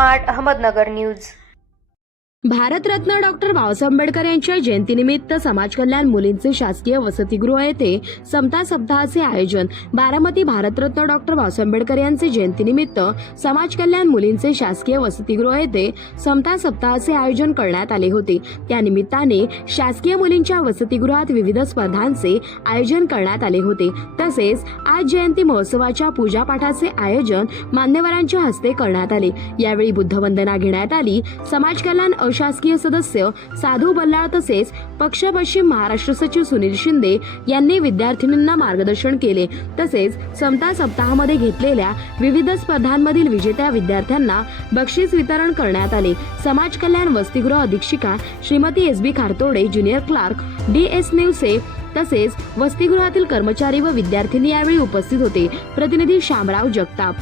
Smart Ahmednagar news. Bharat Ratna doctor Babasaheb Ambedkar यांच्या जयंतीनिमित्त समाज कल्याण मुलींचे शासकीय वसतिगृह येथे समता सप्ताहाचे आयोजन। बारामती भारतरत्न डॉक्टर बाबासाहेब आंबेडकर यांचे जयंतीनिमित्त समाज कल्याण मुलींचे शासकीय वसतिगृह येथे समता सप्ताहाचे आयोजन करण्यात आले होते। त्यानिमित्ताने शासकीय मुलींच्या वसतिगृहात विविध स्पर्धांचे आयोजन करण्यात आले होते। तसेच आज जयंती महोत्सवाच्या पूजापाठाचे आयोजन मान्यवरांच्या हस्ते करण्यात आले। यावेळी बुद्धवंदना घेण्यात आली। समाज कल्याण अशासकीय सदस्य साधू बल्लाळ तसेच पक्ष पश्चिम महाराष्ट्र सचिव सुनील शिंदे यांनी विद्यार्थिनींना मार्गदर्शन केले। तसेच समता सप्ताहामध्ये घेतलेल्या विविध स्पर्धांमधील विजेत्या विद्यार्थ्यांना बक्षीस वितरण करण्यात आले। समाज कल्याण वसतिगृह अधीक्षिका Shrimati S B. Khartode, junior clerk D S. Newase तसेच वसतिगृहातील कर्मचारी व विद्यार्थिनी यावेळी उपस्थित होते। प्रतिनिधी शामराव जगताप।